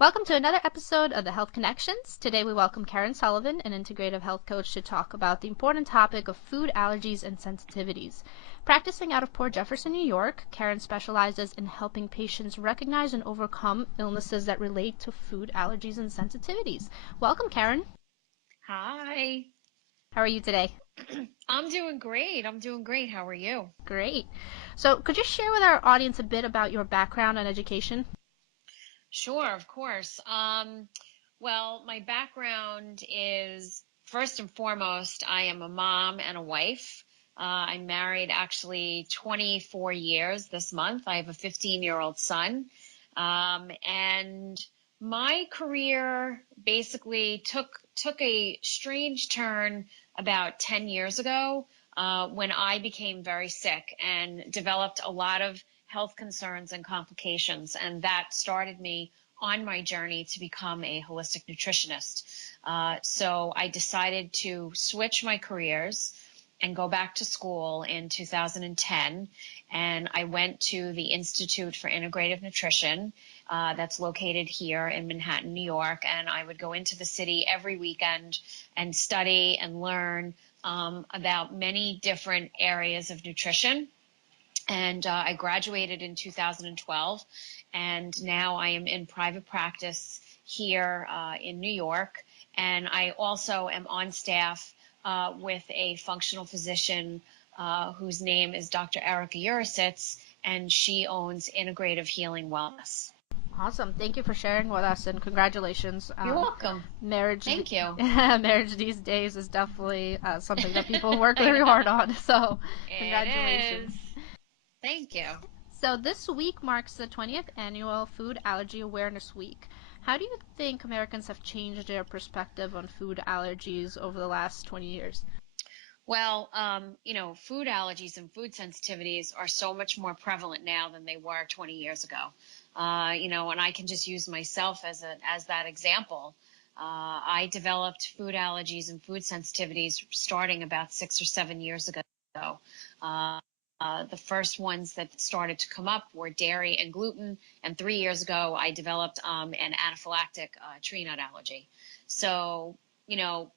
Welcome to another episode of the Health Connections. Today we welcome Karen Sullivan, an integrative health coach, to talk about the important topic of food allergies and sensitivities. Practicing out of Port Jefferson, New York, Karen specializes in helping patients recognize and overcome illnesses that relate to food allergies and sensitivities. Welcome, Karen. Hi. How are you today? I'm doing great. How are you? Great. So could you share with our audience a bit about your background and education? Sure, of course. Well, my background is first and foremost, I am a mom and a wife. I'm married actually 24 years this month. I have a 15-year-old son. And my career basically took a strange turn about 10 years ago when I became very sick and developed a lot of health concerns and complications. And that started me on my journey to become a holistic nutritionist. So I decided to switch my careers and go back to school in 2010. And I went to the Institute for Integrative Nutrition that's located here in Manhattan, New York. And I would go into the city every weekend and study and learn about many different areas of nutrition. And I graduated in 2012, and now I am in private practice here in New York. And I also am on staff with a functional physician whose name is Dr. Erica Urasitz, and she owns Integrative Healing Wellness. Awesome. Thank you for sharing with us, and congratulations. You're welcome. Marriage. Thank you. Marriage these days is definitely something that people work very hard on. So, congratulations. It is. Thank you. So, this week marks the 20th annual Food Allergy Awareness Week. How do you think Americans have changed their perspective on food allergies over the last 20 years? Well, food allergies and food sensitivities are so much more prevalent now than they were 20 years ago. And I can just use myself as that example. I developed food allergies and food sensitivities starting about 6 or 7 years ago. The first ones that started to come up were dairy and gluten, and 3 years ago I developed an anaphylactic tree nut allergy. So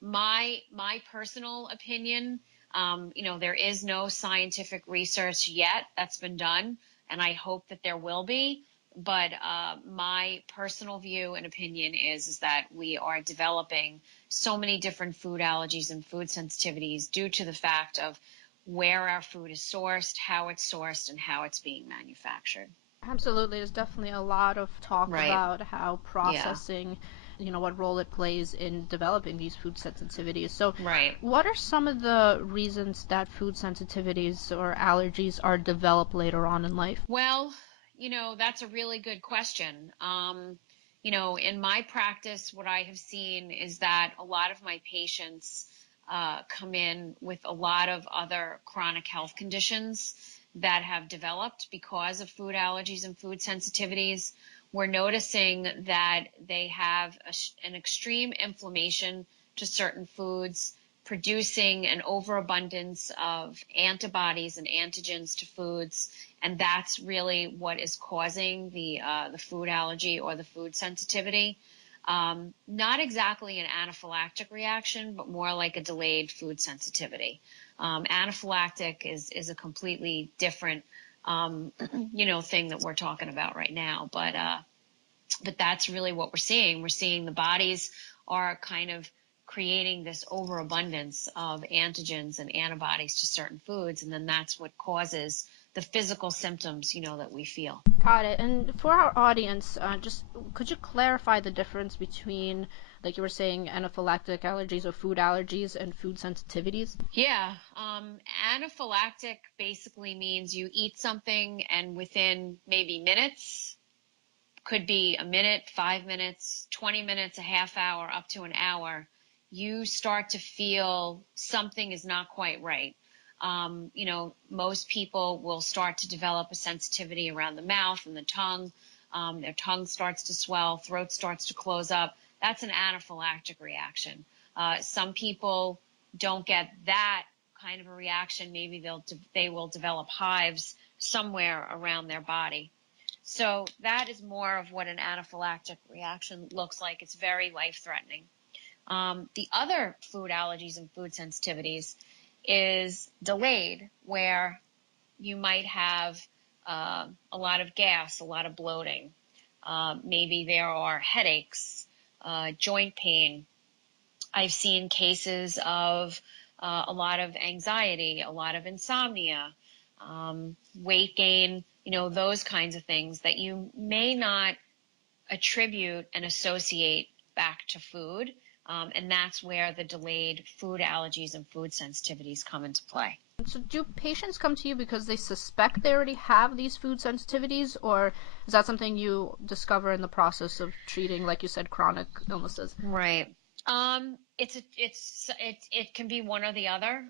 my personal opinion, there is no scientific research yet that's been done, and I hope that there will be. But my personal view and opinion is that we are developing so many different food allergies and food sensitivities due to the fact of where our food is sourced, how it's sourced, and how it's being manufactured. Absolutely. There's definitely a lot of talk Right. about how Yeah. processing, what role it plays in developing these food sensitivities. So, Right. what are some of the reasons that food sensitivities or allergies are developed later on in life? Well, that's a really good question. In my practice, what I have seen is that a lot of my patients come in with a lot of other chronic health conditions that have developed because of food allergies and food sensitivities. We're noticing that they have an extreme inflammation to certain foods, producing an overabundance of antibodies and antigens to foods, and that's really what is causing the food allergy or the food sensitivity. Not exactly an anaphylactic reaction, but more like a delayed food sensitivity. Anaphylactic is a completely different thing that we're talking about right now, but that's really what we're seeing. We're seeing the bodies are kind of creating this overabundance of antigens and antibodies to certain foods, and then that's what causes the physical symptoms, that we feel. Got it. And for our audience, just could you clarify the difference between, like you were saying, anaphylactic allergies or food allergies and food sensitivities? Yeah, anaphylactic basically means you eat something and within maybe minutes, could be a minute, 5 minutes, 20 minutes, a half hour, up to an hour, you start to feel something is not quite right. Most people will start to develop a sensitivity around the mouth and the tongue. Their tongue starts to swell, throat starts to close up. that's an anaphylactic reaction. Some people don't get that kind of a reaction. Maybe they will develop hives somewhere around their body. So that is more of what an anaphylactic reaction looks like. It's very life-threatening. The other food allergies and food sensitivities is delayed, where you might have a lot of gas, a lot of bloating. Maybe there are headaches, joint pain. I've seen cases of a lot of anxiety, a lot of insomnia, weight gain, those kinds of things that you may not attribute and associate back to food. And that's where the delayed food allergies and food sensitivities come into play. So do patients come to you because they suspect they already have these food sensitivities, or is that something you discover in the process of treating, like you said, chronic illnesses? Right. It can be one or the other.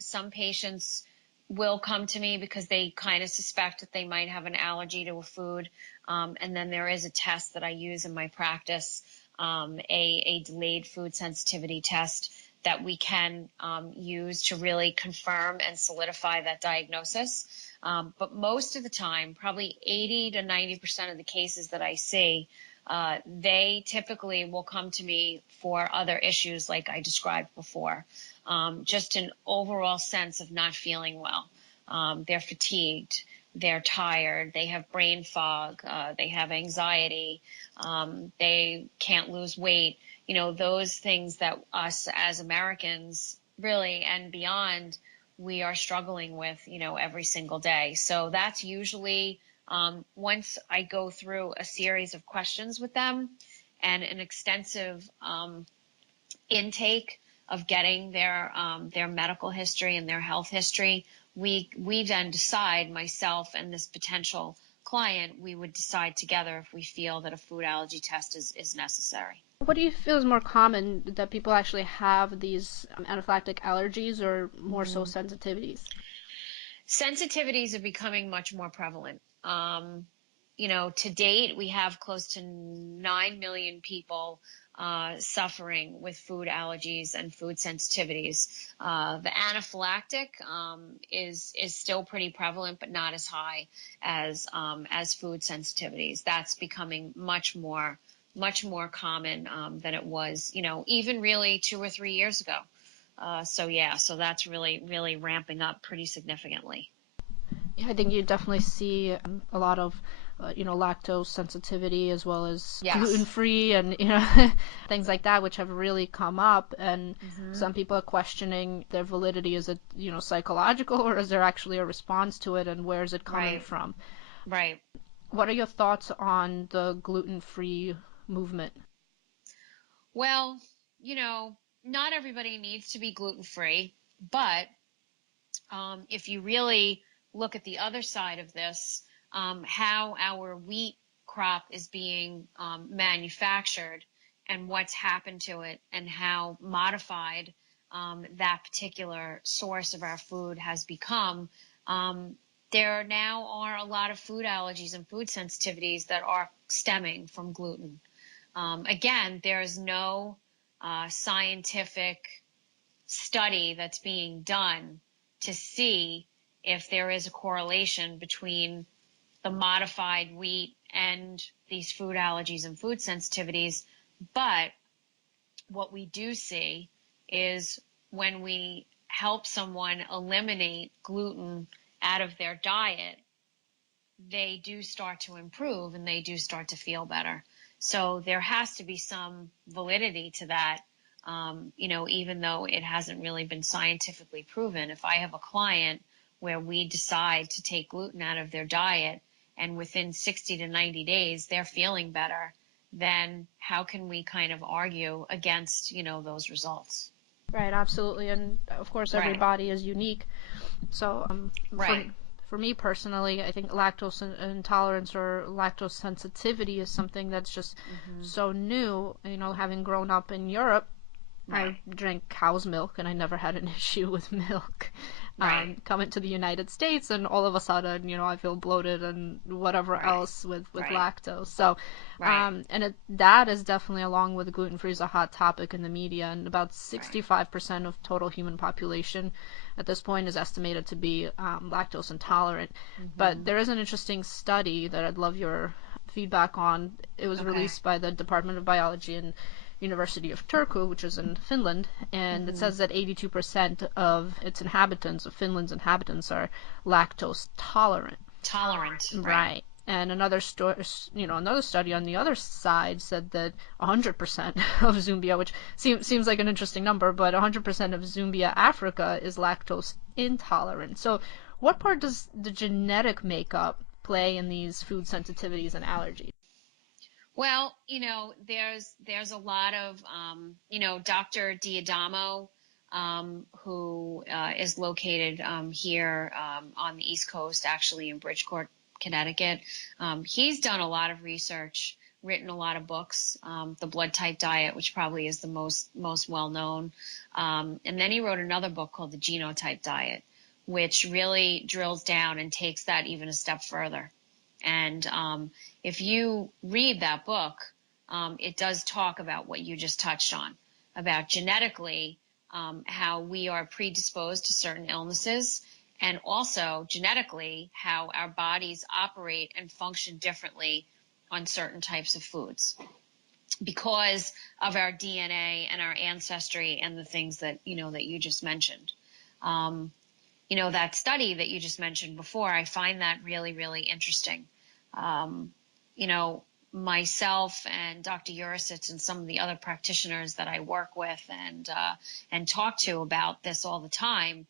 Some patients will come to me because they kind of suspect that they might have an allergy to a food. And then there is a test that I use in my practice, a delayed food sensitivity test that we can use to really confirm and solidify that diagnosis. But most of the time, probably 80 to 90% of the cases that I see, they typically will come to me for other issues like I described before. Just an overall sense of not feeling well. They're fatigued, they're tired, they have brain fog, they have anxiety, they can't lose weight. Those things that us as Americans really and beyond, we are struggling with, every single day. So that's usually once I go through a series of questions with them and an extensive intake of getting their medical history and their health history, we then decide, myself and this potential client, we would decide together if we feel that a food allergy test is necessary. What do you feel is more common, that people actually have these anaphylactic allergies, or more so sensitivities? Sensitivities are becoming much more prevalent. To date, we have close to 9 million people suffering with food allergies and food sensitivities. The anaphylactic is still pretty prevalent, but not as high as food sensitivities. That's becoming much more common than it was, even really 2 or 3 years ago. So that's really, really ramping up pretty significantly. Yeah, I think you definitely see a lot of, lactose sensitivity, as well as Yes. gluten-free and, things like that, which have really come up. And some people are questioning their validity. Is it, psychological, or is there actually a response to it, and where is it coming Right. from? Right. What are your thoughts on the gluten-free movement? Well, not everybody needs to be gluten-free, but if you really look at the other side of this, how our wheat crop is being manufactured and what's happened to it, and how modified that particular source of our food has become, there now are a lot of food allergies and food sensitivities that are stemming from gluten. Again, there's no scientific study that's being done to see if there is a correlation between the modified wheat and these food allergies and food sensitivities. But what we do see is when we help someone eliminate gluten out of their diet, they do start to improve and they do start to feel better. So there has to be some validity to that, even though it hasn't really been scientifically proven. If I have a client where we decide to take gluten out of their diet and within 60 to 90 days they're feeling better, then how can we kind of argue against, those results? Right, absolutely. And of course, every Right. body is unique. So, Right. for me personally, I think lactose intolerance or lactose sensitivity is something that's just so new. Having grown up in Europe, I Right. drank cow's milk, and I never had an issue with milk. Right. Coming to the United States, and all of a sudden, I feel bloated and whatever Right. else with Right. lactose. So, Right. that is definitely, along with gluten-free, is a hot topic in the media, and about Right. 65% of total human population at this point is estimated to be lactose intolerant. But there is an interesting study that I'd love your feedback on. It was Okay. released by the Department of Biology and University of Turku, which is in Finland, and it says that 82% of its inhabitants, of Finland's inhabitants, are lactose tolerant. Tolerant. Right. Right. And another another study on the other side said that 100% of Zumbia, which seems like an interesting number, but 100% of Zumbia Africa is lactose intolerant. So, what part does the genetic makeup play in these food sensitivities and allergies? Well, there's a lot of, Dr. Diadamo, who is located here on the East Coast, actually in Bridgeport, Connecticut. He's done a lot of research, written a lot of books, The Blood Type Diet, which probably is the most well known, and then he wrote another book called The Genotype Diet, which really drills down and takes that even a step further. And if you read that book, it does talk about what you just touched on, about genetically how we are predisposed to certain illnesses, and also genetically how our bodies operate and function differently on certain types of foods because of our DNA and our ancestry and the things that you just mentioned. Um, that study that you just mentioned before, I find that really, really interesting. Um, you know, Myself and Dr. Urasitz and some of the other practitioners that I work with and talk to about this all the time,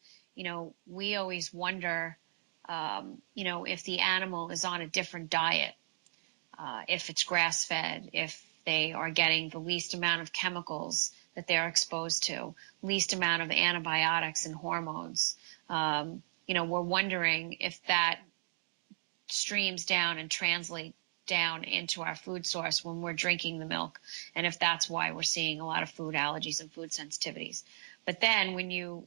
we always wonder, if the animal is on a different diet, if it's grass fed, if they are getting the least amount of chemicals that they're exposed to, least amount of antibiotics and hormones. We're wondering if that streams down and translate down into our food source when we're drinking the milk, and if that's why we're seeing a lot of food allergies and food sensitivities. But then when you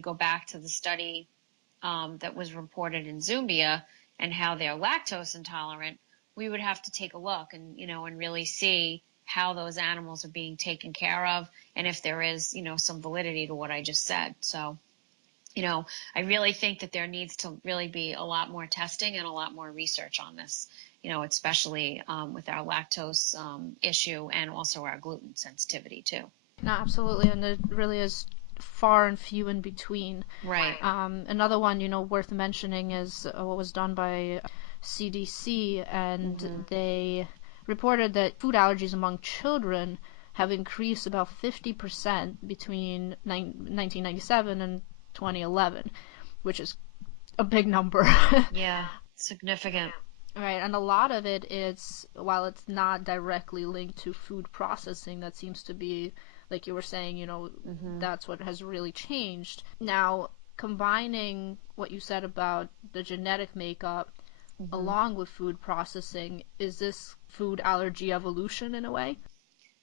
go back to the study that was reported in Zumbia and how they're lactose intolerant, we would have to take a look and really see how those animals are being taken care of, and if there is some validity to what I just said. So I really think that there needs to really be a lot more testing and a lot more research on this, especially with our lactose issue and also our gluten sensitivity too. No, absolutely, and it really is far and few in between. Right. Another one, worth mentioning is what was done by CDC, and they reported that food allergies among children have increased about 50% between 1997 and 2011, which is a big number. Yeah, significant. Right, and a lot of it is, while it's not directly linked to food processing, that seems to be, like you were saying, that's what has really changed. Now, combining what you said about the genetic makeup along with food processing, is this food allergy evolution in a way?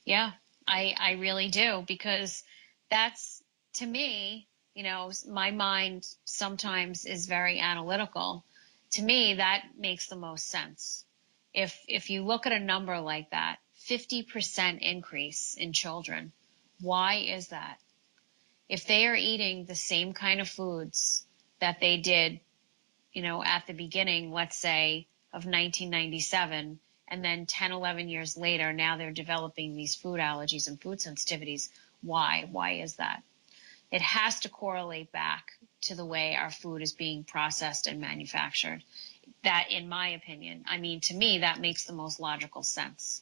Yeah, I really do, because that's, to me, my mind sometimes is very analytical. To me, that makes the most sense. If you look at a number like that, 50% increase in children, why is that? If they are eating the same kind of foods that they did, at the beginning, let's say, of 1997, and then 10, 11 years later, now they're developing these food allergies and food sensitivities. Why? Why is that? It has to correlate back to the way our food is being processed and manufactured. That, in my opinion, to me, that makes the most logical sense.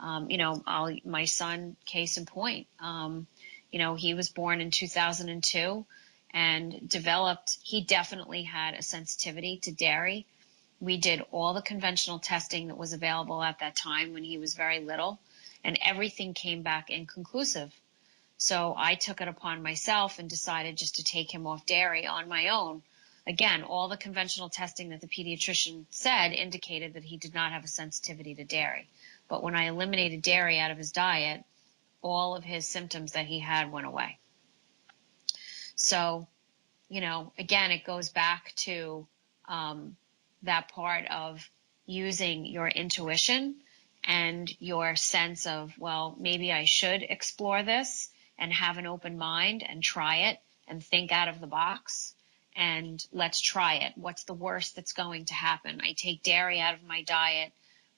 My son, case in point, he was born in 2002 and he definitely had a sensitivity to dairy. We did all the conventional testing that was available at that time when he was very little, and everything came back inconclusive. So I took it upon myself and decided just to take him off dairy on my own. Again, all the conventional testing that the pediatrician said indicated that he did not have a sensitivity to dairy. But when I eliminated dairy out of his diet, all of his symptoms that he had went away. So, again, it goes back to that part of using your intuition and your sense of, well, maybe I should explore this and have an open mind and try it and think out of the box and let's try it. What's the worst that's going to happen? I take dairy out of my diet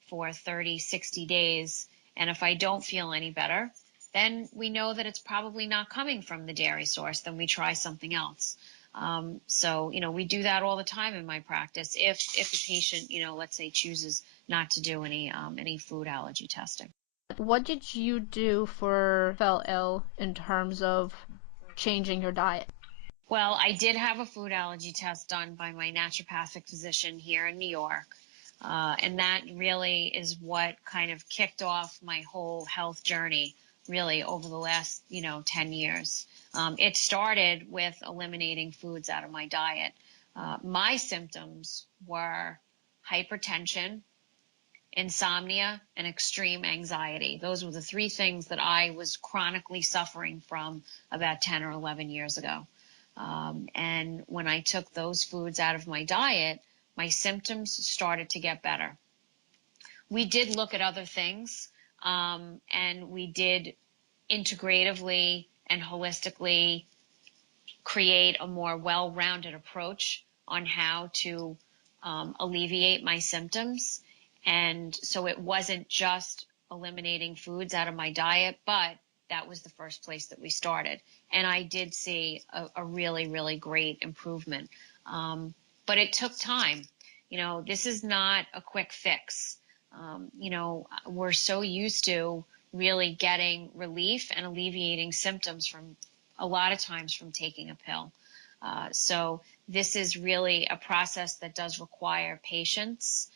for 30, 60 days, and if I don't feel any better, then we know that it's probably not coming from the dairy source. Then we try something else. So, we do that all the time in my practice. If a patient, let's say chooses not to do any food allergy testing. What did you do for fell ill in terms of changing your diet? Well, I did have a food allergy test done by my naturopathic physician here in New York. And that really is what kind of kicked off my whole health journey, really, over the last, 10 years. It started with eliminating foods out of my diet. My symptoms were hypertension, insomnia, and extreme anxiety. Those were the three things that I was chronically suffering from about 10 or 11 years ago. And when I took those foods out of my diet, my symptoms started to get better. We did look at other things, and we did integratively and holistically create a more well-rounded approach on how to alleviate my symptoms. And so it wasn't just eliminating foods out of my diet, but that was the first place that we started. And I did see a really, really great improvement. But it took time. This is not a quick fix. We're so used to really getting relief and alleviating symptoms from a lot of times from taking a pill. So this is really a process that does require patience,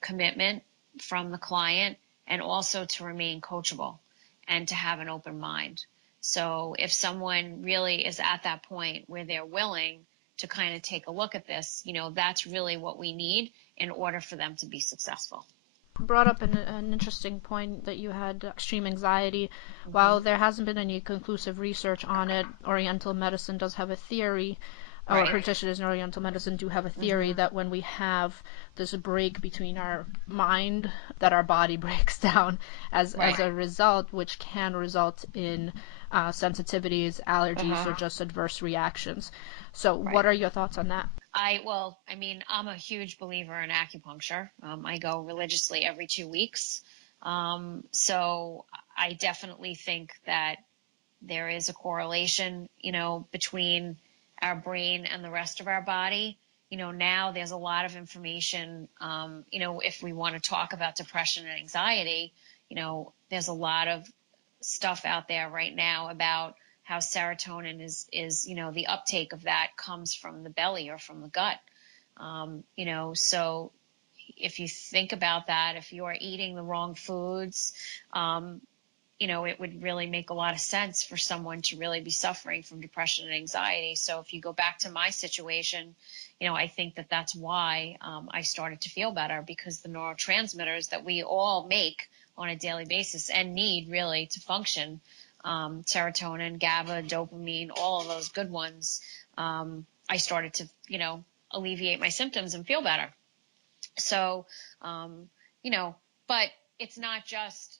commitment from the client, and also to remain coachable and to have an open mind. So if someone really is at that point where they're willing to kind of take a look at this, that's really what we need in order for them to be successful. Brought up an interesting point that you had extreme anxiety. While there hasn't been any conclusive research on it, Oriental medicine does have a theory, or practitioners in Oriental medicine do have a theory that when we have this break between our mind, that our body breaks down as a result, which can result in sensitivities, allergies, or just adverse reactions. So what are your thoughts on that? I'm a huge believer in acupuncture. I go religiously every 2 weeks. So I definitely think that there is a correlation, between our brain and the rest of our body. Now there's a lot of information, if we want to talk about depression and anxiety, there's a lot of stuff out there right now about how serotonin is the uptake of that comes from the belly or from the gut. So if you think about that, if you are eating the wrong foods, it would really make a lot of sense for someone to really be suffering from depression and anxiety. So if you go back to my situation, I think that that's why I started to feel better, because the neurotransmitters that we all make on a daily basis and need really to function, serotonin, GABA, dopamine, all of those good ones, I started to, alleviate my symptoms and feel better. So, but it's not just,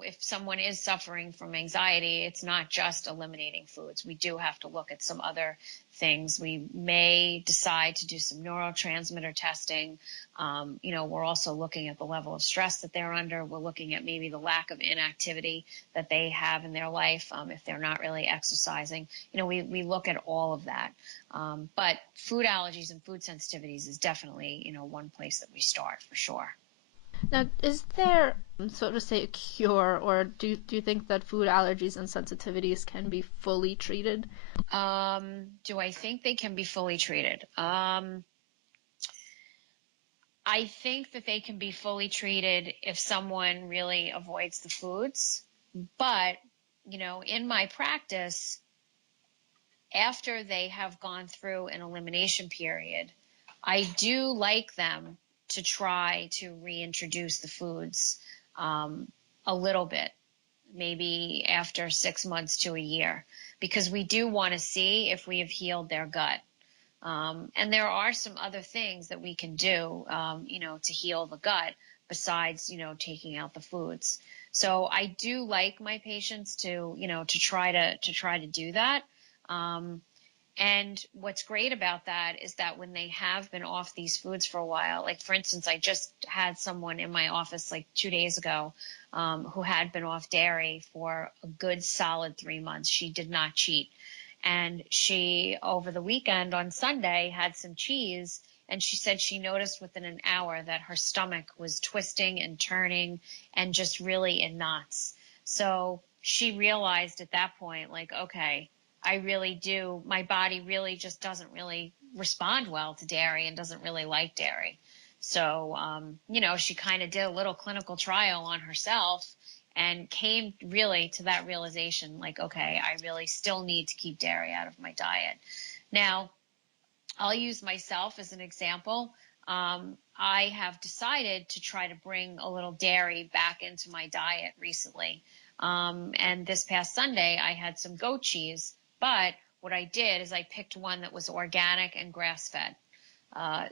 if someone is suffering from anxiety, it's not just eliminating foods. We do have to look at some other things. We may decide to do some neurotransmitter testing. We're also looking at the level of stress that they're under. We're looking at maybe the lack of inactivity that they have in their life, if they're not really exercising. We look at all of that. But food allergies and food sensitivities is definitely, one place that we start for sure. Now, is there, so to say, a cure, or do you think that food allergies and sensitivities can be fully treated? Do I think they can be fully treated? I think that they can be fully treated if someone really avoids the foods. But, in my practice, after they have gone through an elimination period, I do like them to try to reintroduce the foods a little bit. maybe after 6 months to a year, because we do want to see if we have healed their gut. And there are some other things that we can do, to heal the gut besides, taking out the foods. So I do like my patients to try to do that. Um, and what's great about that is that when they have been off these foods for a while, like for instance, I just had someone in my office like 2 days ago who had been off dairy for a good solid 3 months. She did not cheat. And she, over the weekend on Sunday, had some cheese. And she said she noticed within an hour that her stomach was twisting and turning and just really in knots. So she realized at that point, like, okay, I really do, my body really just doesn't really respond well to dairy and doesn't really like dairy. So, she kind of did a little clinical trial on herself and came really to that realization, like, okay, I really still need to keep dairy out of my diet. Now, I'll use myself as an example. I have decided to try to bring a little dairy back into my diet recently. And this past Sunday, I had some goat cheese. But what I did is I picked one that was organic and grass fed.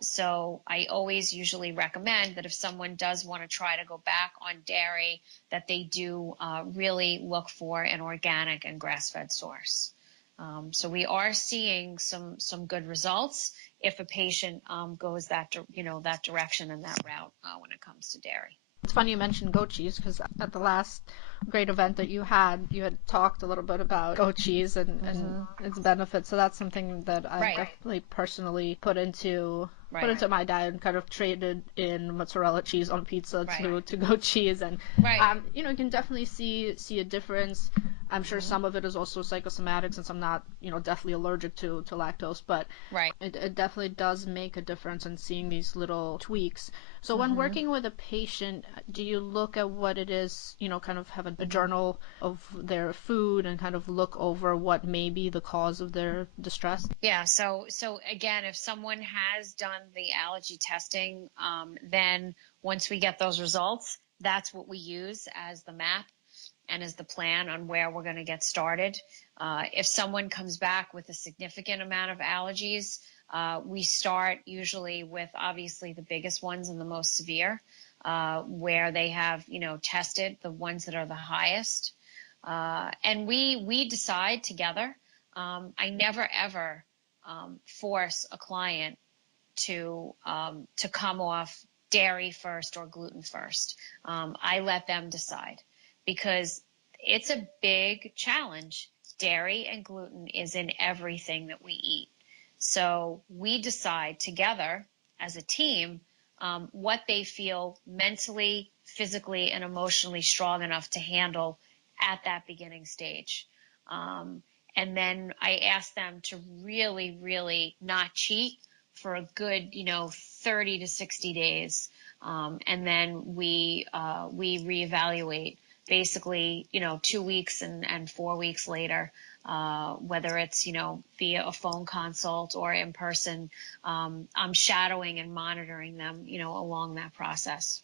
So I always usually recommend that if someone does want to try to go back on dairy, that they do really look for an organic and grass-fed source. So we are seeing some good results if a patient goes that direction and that route when it comes to dairy. It's funny you mentioned goat cheese because at the last great event that you had talked a little bit about goat cheese and its benefits. So that's something that I've Right. definitely personally put into Right. my diet and kind of traded in mozzarella cheese on pizza Right. to goat cheese. And Right. you can definitely see a difference. I'm sure some of it is also psychosomatic since I'm not, deathly allergic to lactose, but Right. it definitely does make a difference in seeing these little tweaks. So when working with a patient, do you look at what it is, kind of have a journal of their food and kind of look over what may be the cause of their distress? Yeah, so again, if someone has done the allergy testing, then once we get those results, that's what we use as the map and as the plan on where we're going to get started. If someone comes back with a significant amount of allergies, we start usually with obviously the biggest ones and the most severe, where they have, tested the ones that are the highest. And we decide together. I never ever force a client to come off dairy first or gluten first. I let them decide because it's a big challenge. Dairy and gluten is in everything that we eat. So we decide together as a team what they feel mentally, physically, and emotionally strong enough to handle at that beginning stage. And then I ask them to really, really not cheat for a good, 30 to 60 days. And then we reevaluate basically, 2 weeks and 4 weeks later, whether it's, via a phone consult or in person. I'm shadowing and monitoring them, along that process.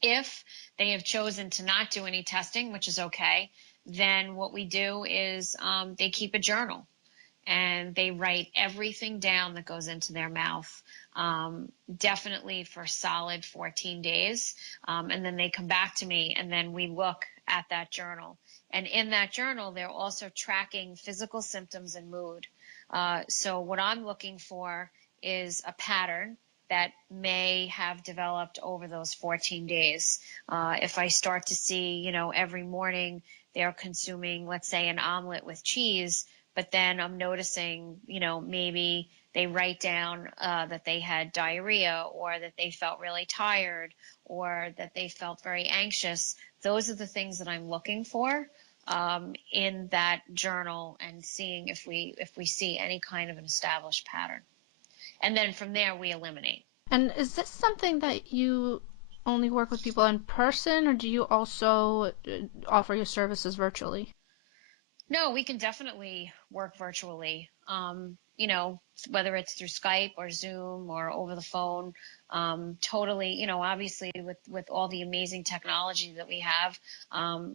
If they have chosen to not do any testing, which is okay, then what we do is they keep a journal and they write everything down that goes into their mouth, definitely for solid 14 days. And then they come back to me and then we look at that journal. And in that journal, they're also tracking physical symptoms and mood. So what I'm looking for is a pattern that may have developed over those 14 days. If I start to see, every morning they're consuming, let's say, an omelet with cheese, but then I'm noticing, maybe they write down that they had diarrhea or that they felt really tired or that they felt very anxious. Those are the things that I'm looking for in that journal and seeing if we see any kind of an established pattern. And then from there, we eliminate. And is this something that you only work with people in person, or do you also offer your services virtually? No, we can definitely work virtually. You know, whether it's through Skype or Zoom or over the phone. Totally, you know, obviously with all the amazing technology that we have,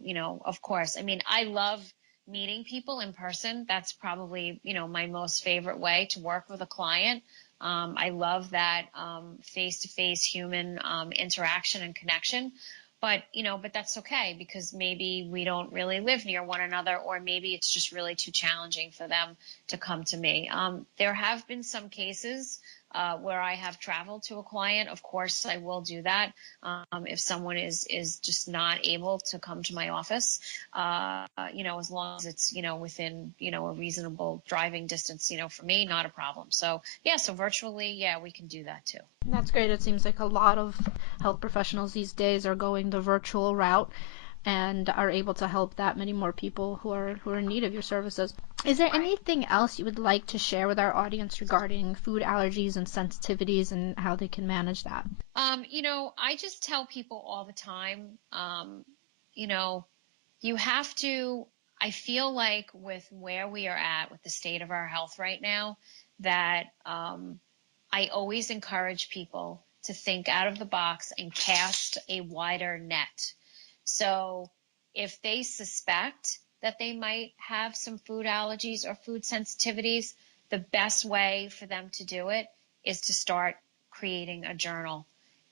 you know, of course. I mean, I love meeting people in person. That's probably, you know, my most favorite way to work with a client. I love that face-to-face human interaction and connection. But, you know, but that's okay because maybe we don't really live near one another, or maybe it's just really too challenging for them to come to me. There have been some cases where I have traveled to a client. Of course, I will do that if someone is just not able to come to my office. You know, as long as it's, you know, within, you know, a reasonable driving distance, you know, for me, not a problem. So yeah, so virtually, yeah, we can do that too. That's great. It seems like a lot of health professionals these days are going the virtual route and are able to help that many more people who are in need of your services. Is there Right. anything else you would like to share with our audience regarding food allergies and sensitivities and how they can manage that? You know, I just tell people all the time, you know, you have to, I feel like with where we are at, with the state of our health right now, that I always encourage people to think out of the box and cast a wider net. So if they suspect that they might have some food allergies or food sensitivities, the best way for them to do it is to start creating a journal.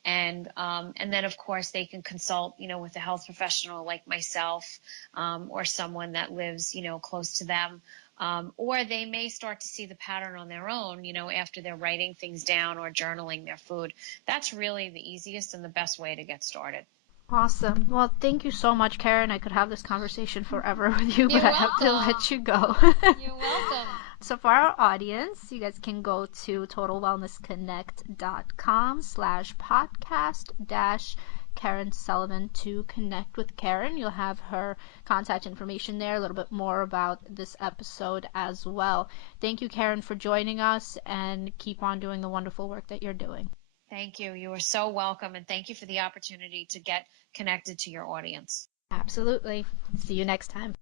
And then of course they can consult, you know, with a health professional like myself, or someone that lives, you know, close to them. Or they may start to see the pattern on their own, you know, after they're writing things down or journaling their food. That's really the easiest and the best way to get started. Awesome. Well, thank you so much, Karen. I could have this conversation forever with you, but You're I have to welcome. let you go. You're welcome. So for our audience, you guys can go to totalwellnessconnect.com/podcast dash Karen Sullivan to connect with Karen. You'll have her contact information there, a little bit more about this episode as well. Thank you, Karen, for joining us, and keep on doing the wonderful work that you're doing. Thank you. You are so welcome. And thank you for the opportunity to get connected to your audience. Absolutely. See you next time.